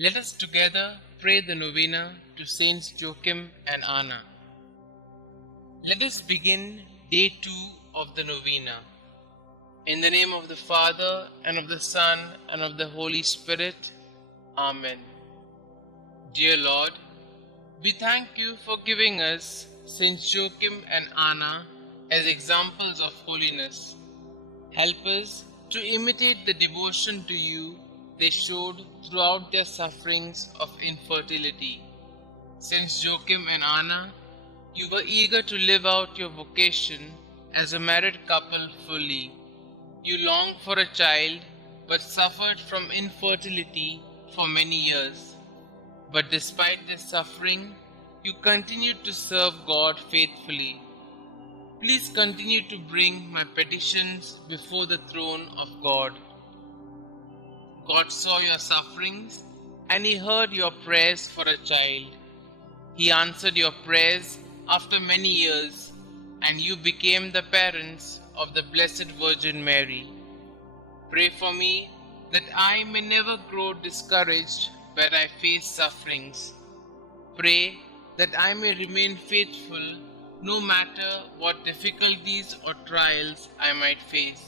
Let us together pray the Novena to Saints Joachim and Anna. Let us begin day 2 of the Novena. In the name of the Father, and of the Son, and of the Holy Spirit. Amen. Dear Lord, we thank you for giving us Saints Joachim and Anna as examples of holiness. Help us to imitate the devotion to you they showed throughout their sufferings of infertility. Saints Joachim and Anna, you were eager to live out your vocation as a married couple fully. You longed for a child but suffered from infertility for many years. But despite this suffering, you continued to serve God faithfully. Please continue to bring my petitions before the throne of God. God saw your sufferings and He heard your prayers for a child. He answered your prayers after many years, and you became the parents of the Blessed Virgin Mary. Pray for me that I may never grow discouraged when I face sufferings. Pray that I may remain faithful no matter what difficulties or trials I might face.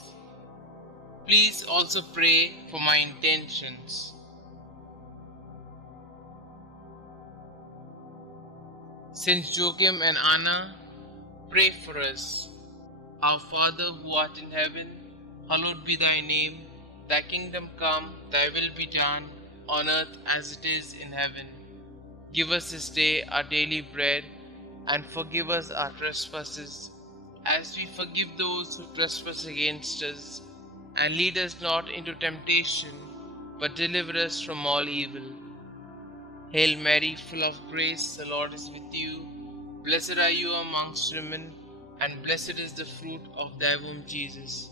Please also pray for my intentions. Saints Joachim and Anna, pray for us. Our Father who art in heaven, hallowed be thy name. Thy kingdom come, thy will be done, on earth as it is in heaven. Give us this day our daily bread, and forgive us our trespasses, as we forgive those who trespass against us. And lead us not into temptation, but deliver us from all evil. Hail Mary, full of grace, the Lord is with you. Blessed are you amongst women, and blessed is the fruit of thy womb, Jesus.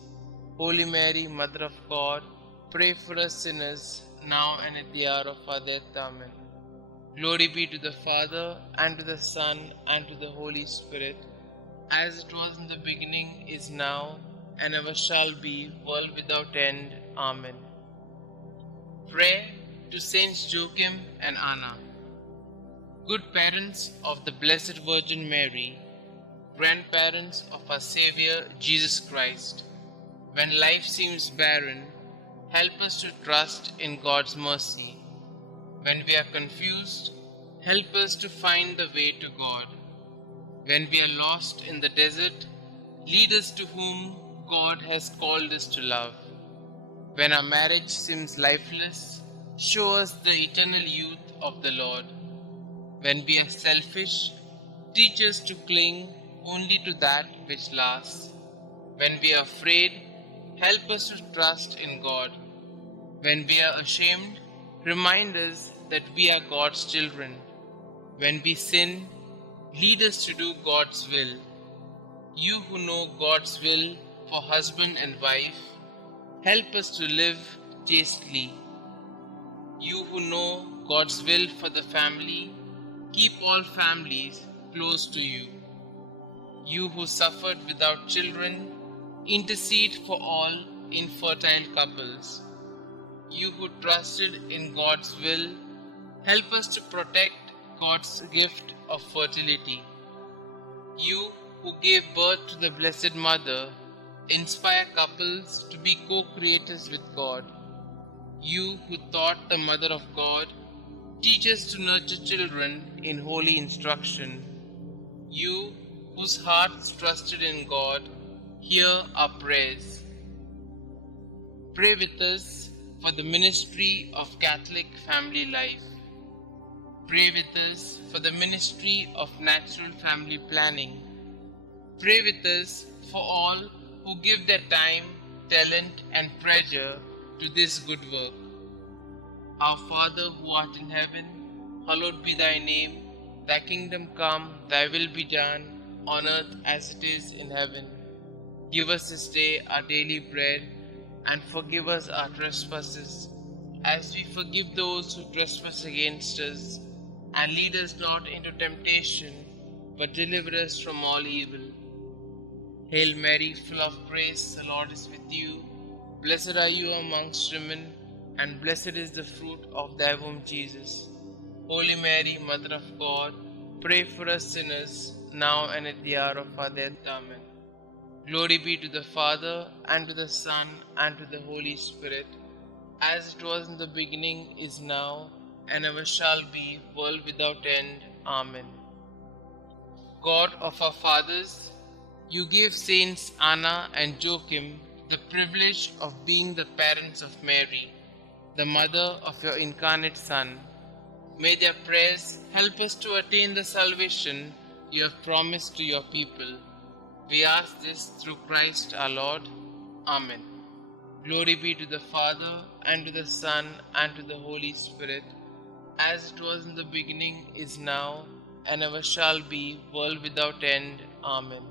Holy Mary, Mother of God, pray for us sinners, now and at the hour of our death. Amen. Glory be to the Father, and to the Son, and to the Holy Spirit, as it was in the beginning, is now, and ever shall be, world without end. Amen. Prayer to Saints Joachim and Anna. Good parents of the Blessed Virgin Mary, grandparents of our Xavier, Jesus Christ, when life seems barren, help us to trust in God's mercy. When we are confused, help us to find the way to God. When we are lost in the desert, lead us to whom God has called us to love. When our marriage seems lifeless, show us the eternal youth of the Lord. When we are selfish, teach us to cling only to that which lasts. When we are afraid, help us to trust in God. When we are ashamed, remind us that we are God's children. When we sin, lead us to do God's will. You who know God's will for husband and wife, help us to live chastely. You who know God's will for the family, keep all families close to you. You who suffered without children, intercede for all infertile couples. You who trusted in God's will, help us to protect God's gift of fertility. You who gave birth to the Blessed Mother, inspire couples to be co-creators with God. You who taught the Mother of God, teach us to nurture children in holy instruction. You whose hearts trusted in God, hear our prayers. Pray with us for the ministry of Catholic family life. Pray with us for the ministry of natural family planning. Pray with us for all who give their time, talent, and treasure to this good work. Our Father who art in heaven, hallowed be thy name. Thy kingdom come, thy will be done, on earth as it is in heaven. Give us this day our daily bread, and forgive us our trespasses, as we forgive those who trespass against us. And lead us not into temptation, but deliver us from all evil. Hail Mary, full of grace, the Lord is with you. Blessed are you amongst women, and blessed is the fruit of thy womb, Jesus. Holy Mary, Mother of God, pray for us sinners, now and at the hour of our death. Amen. Glory be to the Father, and to the Son, and to the Holy Spirit, as it was in the beginning, is now, and ever shall be, world without end. Amen. God of our fathers, you gave Saints Anna and Joachim the privilege of being the parents of Mary, the mother of your incarnate Son. May their prayers help us to attain the salvation you have promised to your people. We ask this through Christ our Lord. Amen. Glory be to the Father, and to the Son, and to the Holy Spirit, as it was in the beginning, is now, and ever shall be, world without end. Amen.